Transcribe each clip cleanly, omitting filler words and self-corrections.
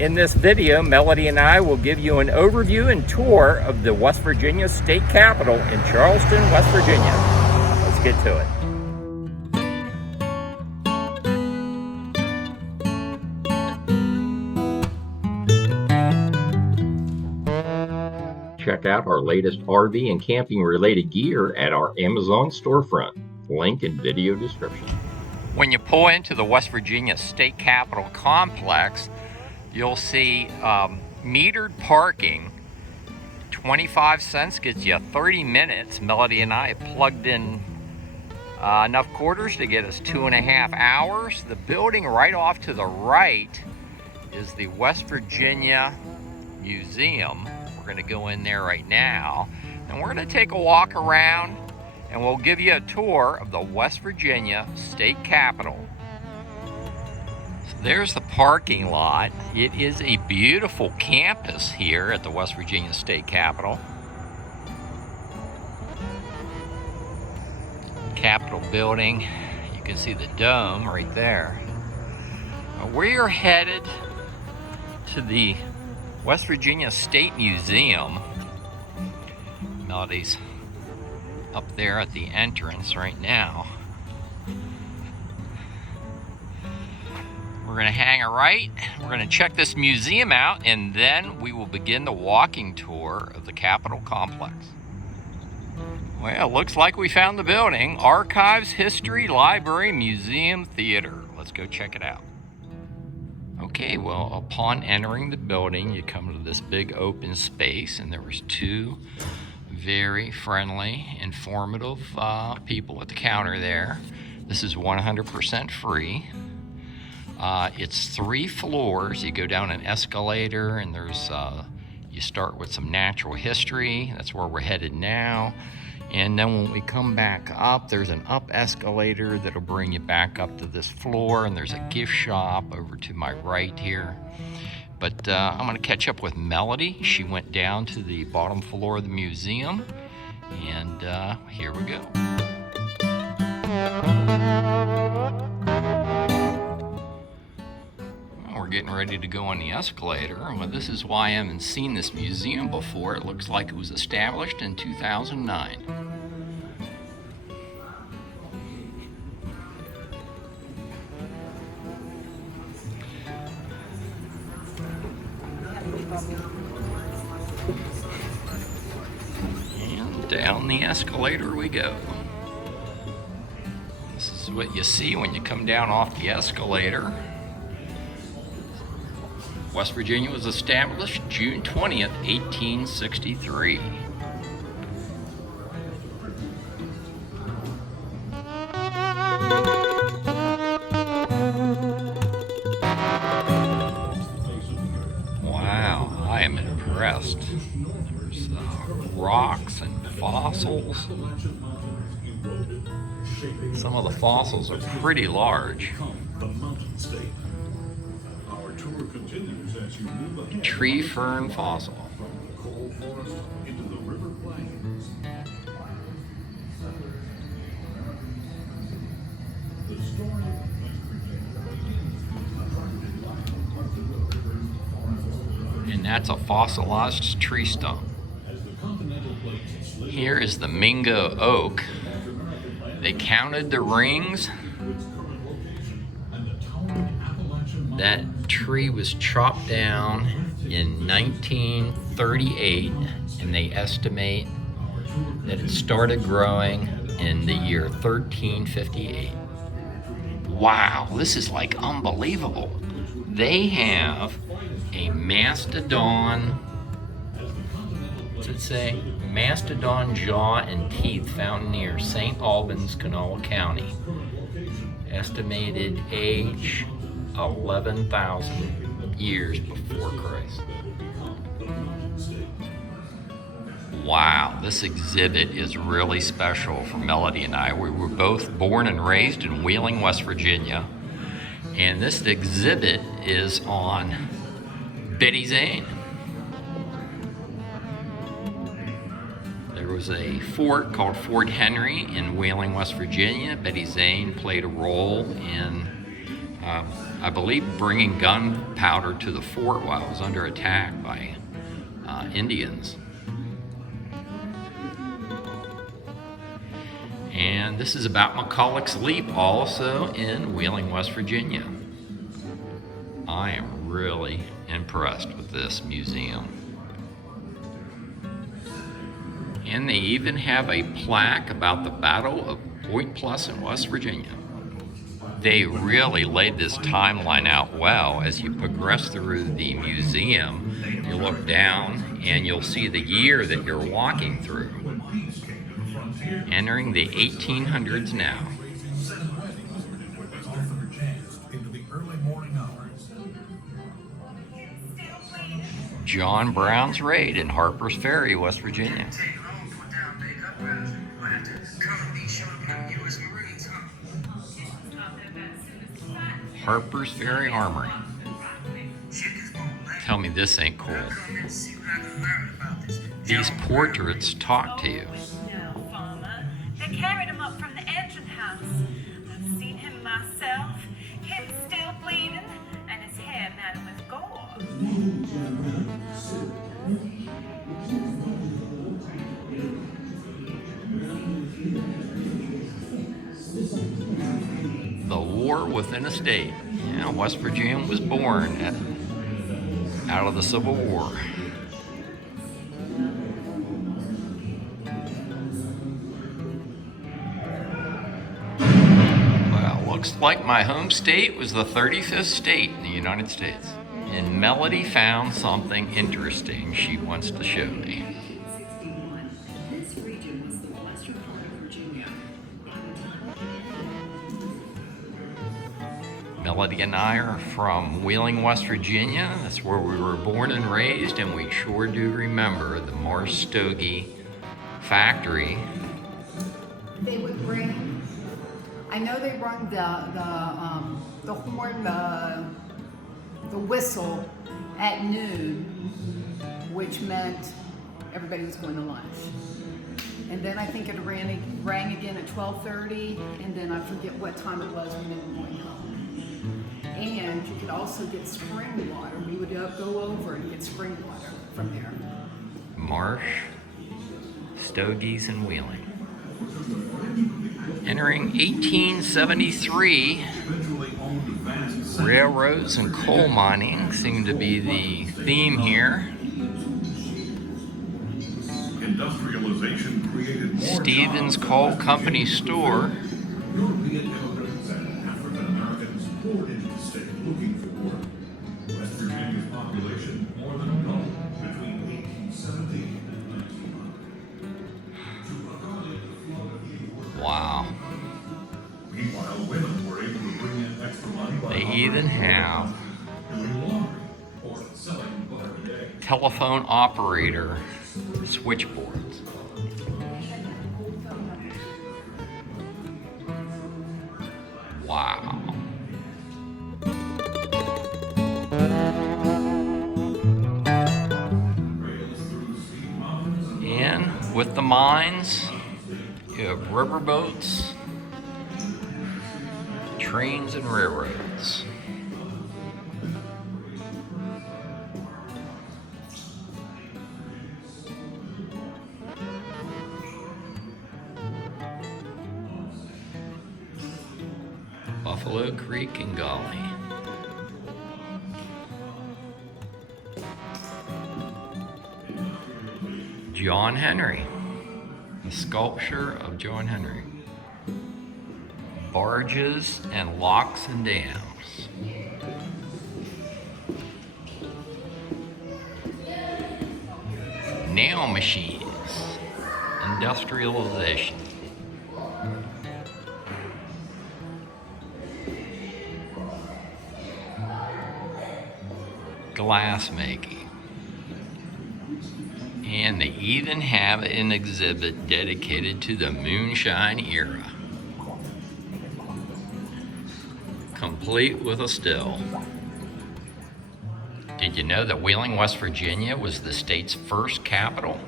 In this video, Melody and I will give you an overview and tour of the West Virginia State Capitol in Charleston, West Virginia. Let's get to it. Check out our latest RV and camping related gear at our Amazon storefront. Link in video description. When you pull into the West Virginia State Capitol complex, you'll see metered parking. 25 cents gets you 30 minutes. Melody and I plugged in enough quarters to get us 2.5 hours. The building right off to the right is the West Virginia Museum. We're going to go in there right now, and we're going to take a walk around, and we'll give you a tour of the West Virginia State Capitol. So there's the parking lot. It is a beautiful campus here at the West Virginia State Capitol. Capitol building, you can see the dome right there. We're headed to the West Virginia State Museum. Melody's up there at the entrance right now. We're gonna hang a right, we're gonna check this museum out, and then we will begin the walking tour of the Capitol complex. Well, looks like we found the building. Archives, History, Library, Museum, Theater. Let's go check it out. Okay, well, upon entering the building, you come to this big open space, and there was two very friendly, informative people at the counter there. This is 100% free. It's 3 floors. You go down an escalator, and there's you start with some natural history. That's where we're headed now. And then when we come back up, there's an up escalator that'll bring you back up to this floor, and there's a gift shop over to my right here. But I'm gonna catch up with Melody. She went down to the bottom floor of the museum, and here we go. Well, we're getting ready to go on the escalator. Well, this is why I haven't seen this museum before. It looks like it was established in 2009. And down the escalator we go. This is what you see when you come down off the escalator. West Virginia was established June 20th, 1863. Wow, I am impressed. There's rocks and fossils. Some of the fossils are pretty large. Tree fern fossil. And that's a fossilized tree stump. Here is the Mingo oak. They counted the rings. That tree was chopped down in 1938, and they estimate that it started growing in the year 1358. Wow, this is like unbelievable. They have a mastodon, what's it say? Mastodon jaw and teeth found near St. Albans, Kanawha County. Estimated age 11,000 years before Christ. Wow, this exhibit is really special for Melody and I. We were both born and raised in Wheeling, West Virginia, and this exhibit is on Betty Zane. There was a fort called Fort Henry in Wheeling, West Virginia. Betty Zane played a role in I believe, bringing gunpowder to the fort while it was under attack by Indians. And this is about McCulloch's Leap, also in Wheeling, West Virginia. I am really impressed with this museum. And they even have a plaque about the Battle of Point Pleasant, West Virginia. They really laid this timeline out well. As you progress through the museum, you look down and you'll see the year that you're walking through. Entering the 1800s now. John Brown's Raid in Harper's Ferry, West Virginia. Harper's Ferry Armory. Tell me this ain't cool. These portraits talk to you. They carried him up from the engine house. I've seen him myself. Him still bleeding, and his hair matted with gore. The war within a state. Yeah, West Virginia was born out of the Civil War. Looks like my home state was the 35th state in the United States. And Melody found something interesting she wants to show me. Melody and I are from Wheeling, West Virginia. That's where we were born and raised, and we sure do remember the Morris Stogie factory. They would bring, I know they rung the horn, the whistle at noon, which meant everybody was going to lunch. And then I think it rang again at 12:30, and then I forget what time it was when they were going home. And you could also get spring water. We would go over and get spring water from there. Marsh, Stogies, and Wheeling. Entering 1873, railroads and coal mining seem to be the theme here. Industrialization created more Stevens Coal Company store. European immigrants and African Americans poured into the state looking for work. West Virginia's population more than doubled between 1870 and 1900. Wow. Meanwhile, women were able to bring in extra money by They even have doing laundry or selling butter and eggs. telephone operator switchboards. Wow. And with the mines, you have riverboats, trains, and railroads. Buffalo Creek and Gully. John Henry, the sculpture of John Henry. Barges and locks and dams. Nail machines. Industrialization. Glass making. And they even have an exhibit dedicated to the moonshine era, complete with a still. Did you know that Wheeling, West Virginia was the state's first capital?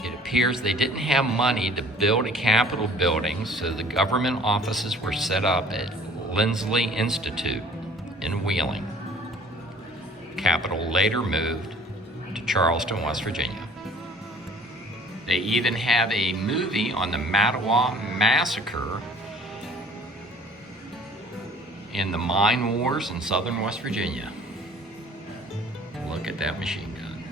It appears they didn't have money to build a capitol building, so the government offices were set up at Lindsley Institute in Wheeling. Capitol later moved to Charleston, West Virginia. They even have a movie on the Kanawha Massacre and the mine wars in southern West Virginia. Look at that machine gun.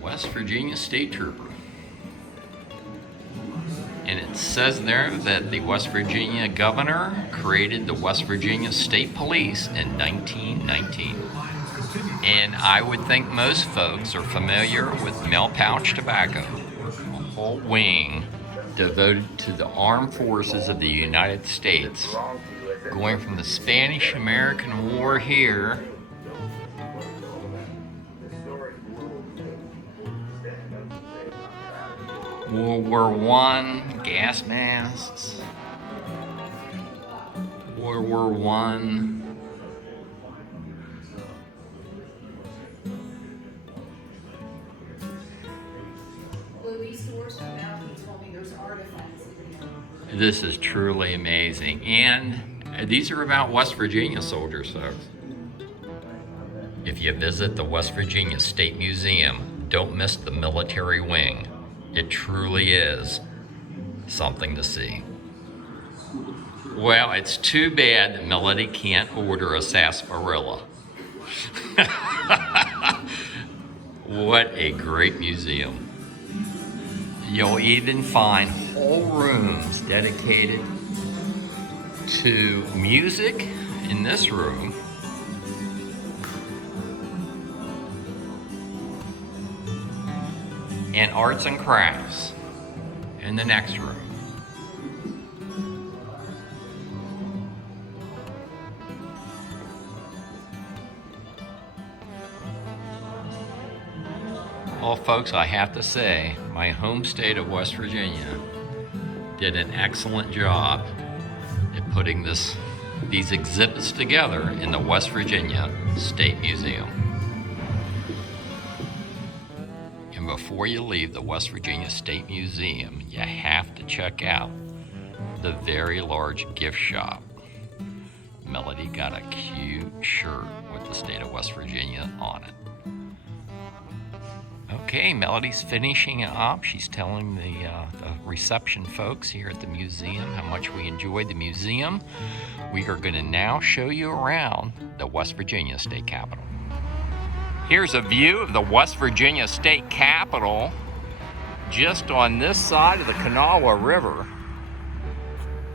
West Virginia State Trooper. And it says there that the West Virginia governor created the West Virginia State Police in 1919. And I would think most folks are familiar with Mel Pouch Tobacco, a whole wing devoted to the armed forces of the United States, going from the Spanish-American War here World War I, gas masks, World War I, Well, these stores come out, he told me there's artifacts in here. This is truly amazing. And these are about West Virginia soldiers, folks. If you visit the West Virginia State Museum, don't miss the military wing. It truly is something to see. Well, it's too bad that Melody can't order a sarsaparilla. What a great museum. You'll even find whole rooms dedicated to music in this room. And arts and crafts in the next room. Well, folks, I have to say, my home state of West Virginia did an excellent job at putting these exhibits together in the West Virginia State Museum. And before you leave the West Virginia State Museum, you have to check out the very large gift shop. Melody got a cute shirt with the state of West Virginia on it. Okay, Melody's finishing it up. She's telling the reception folks here at the museum how much we enjoyed the museum. We are going to now show you around the West Virginia State Capitol. Here's a view of the West Virginia State Capitol just on this side of the Kanawha River.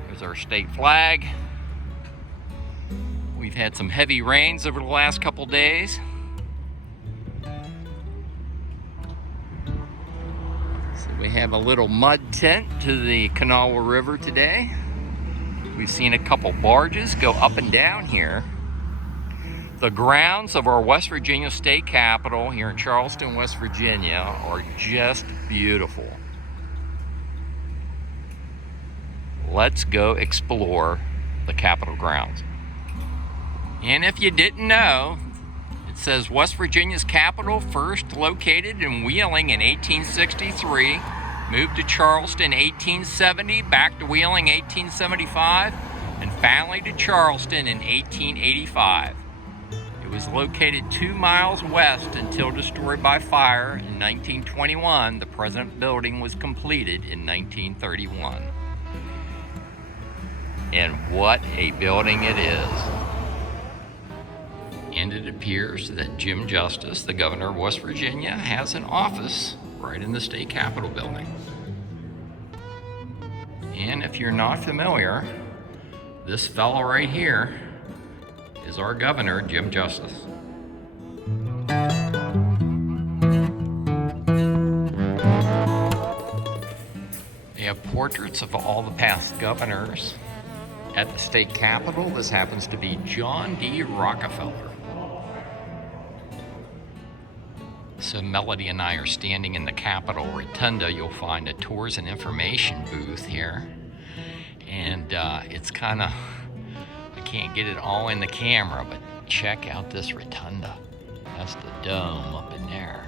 There's our state flag. We've had some heavy rains over the last couple days. So we have a little mud tent to the Kanawha River today. We've seen a couple barges go up and down here. The grounds of our West Virginia State Capitol here in Charleston, West Virginia are just beautiful. Let's go explore the Capitol grounds. And if you didn't know, it says West Virginia's Capitol first located in Wheeling in 1863, moved to Charleston 1870, back to Wheeling 1875, and finally to Charleston in 1885. It was located 2 miles west until destroyed by fire in 1921. The present building was completed in 1931. And what a building it is. And it appears that Jim Justice, the governor of West Virginia, has an office right in the state capitol building. And if you're not familiar, this fellow right here is our governor, Jim Justice. They have portraits of all the past governors at the state capitol. This happens to be John D. Rockefeller. So Melody and I are standing in the Capitol Rotunda. You'll find a tours and information booth here. And it's kind of, I can't get it all in the camera, but check out this rotunda. That's the dome up in there.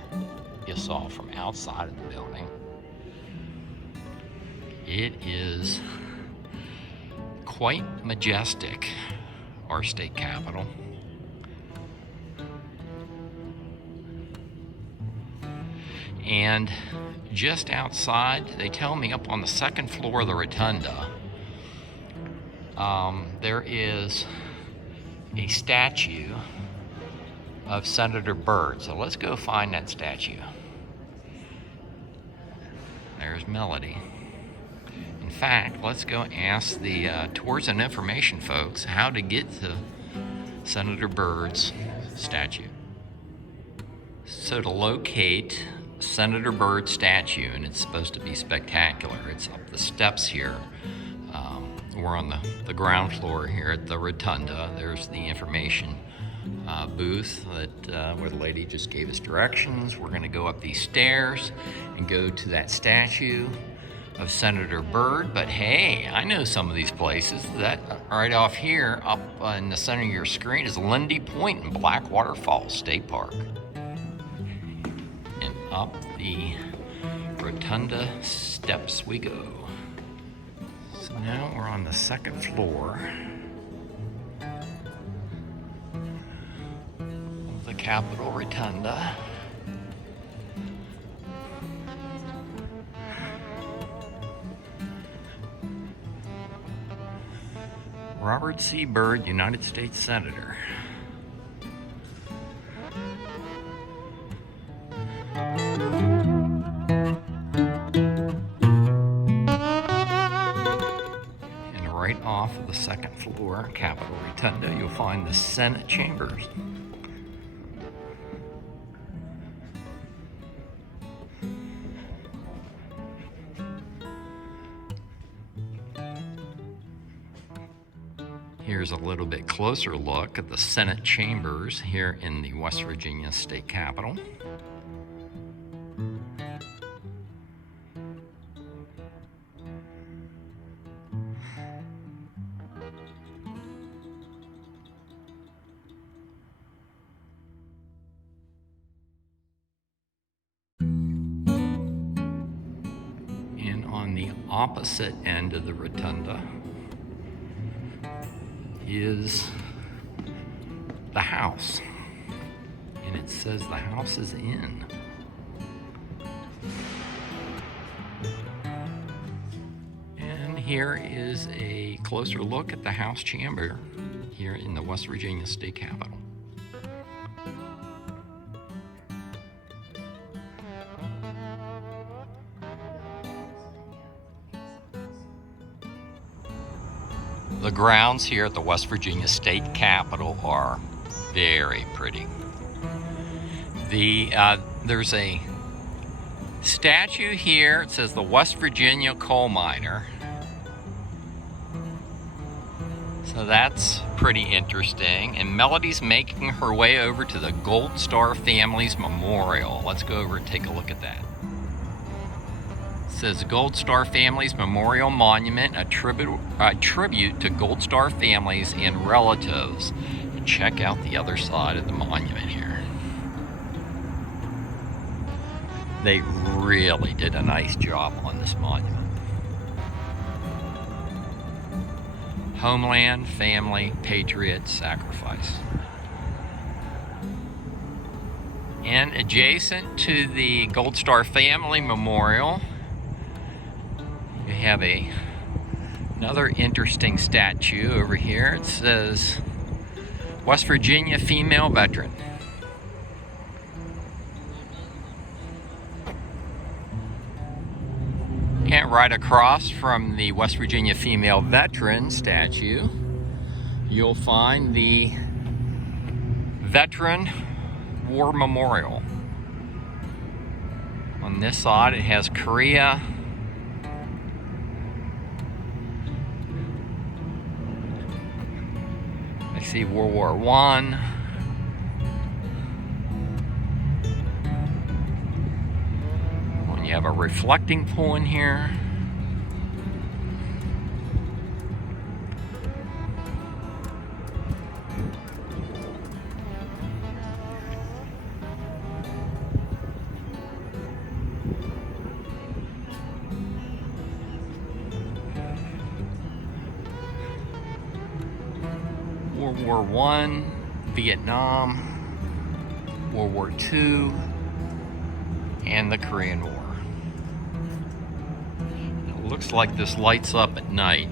You saw from outside of the building. It is quite majestic, our state capitol. And just outside, they tell me up on the second floor of the rotunda, there is a statue of Senator Byrd. So let's go find that statue. There's Melody. In fact, let's go ask the tours and information folks how to get to Senator Byrd's statue. So to locate Senator Byrd's statue, and it's supposed to be spectacular, it's up the steps here. We're on the ground floor here at the rotunda. There's the information booth that where the lady just gave us directions. We're going to go up these stairs and go to that statue of Senator Byrd. But hey, I know some of these places. That right off here, up in the center of your screen, is Lindy Point in Blackwater Falls State Park. And up the rotunda steps we go. So now we're on the second floor of the Capitol Rotunda. Robert C. Byrd, United States Senator. And right off of the second floor, Capitol Rotunda, you'll find the Senate chambers. Here's a little bit closer look at the Senate chambers here in the West Virginia State Capitol. And on the opposite end of the rotunda is the house, and it says the house is in. And here is a closer look at the House chamber here in the West Virginia State Capitol. The grounds here at the West Virginia State Capitol are very pretty. There's a statue here. It says the West Virginia coal miner. So that's pretty interesting. And Melody's making her way over to the Gold Star Family's Memorial. Let's go over and take a look at that. It says Gold Star Families Memorial Monument, a tribute to Gold Star families and relatives. And check out the other side of the monument here. They really did a nice job on this monument. Homeland, family, patriot, sacrifice. And adjacent to the Gold Star Family Memorial, you have another interesting statue over here. It says West Virginia Female Veteran. And right across from the West Virginia Female Veteran statue, you'll find the Veteran War Memorial. On this side, it has Korea. I see World War I. When you have a reflecting pool in here. World War I, Vietnam, World War II, and the Korean War. It looks like this lights up at night.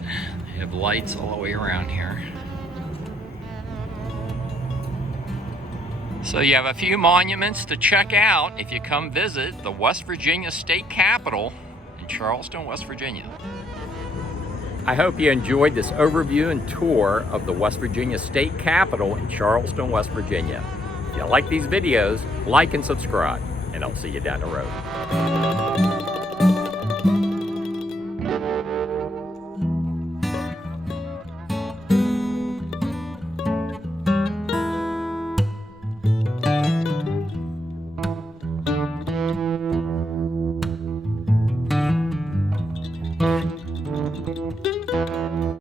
They have lights all the way around here. So you have a few monuments to check out if you come visit the West Virginia State Capitol in Charleston, West Virginia. I hope you enjoyed this overview and tour of the West Virginia State Capitol in Charleston, West Virginia. If you like these videos, like and subscribe, and I'll see you down the road.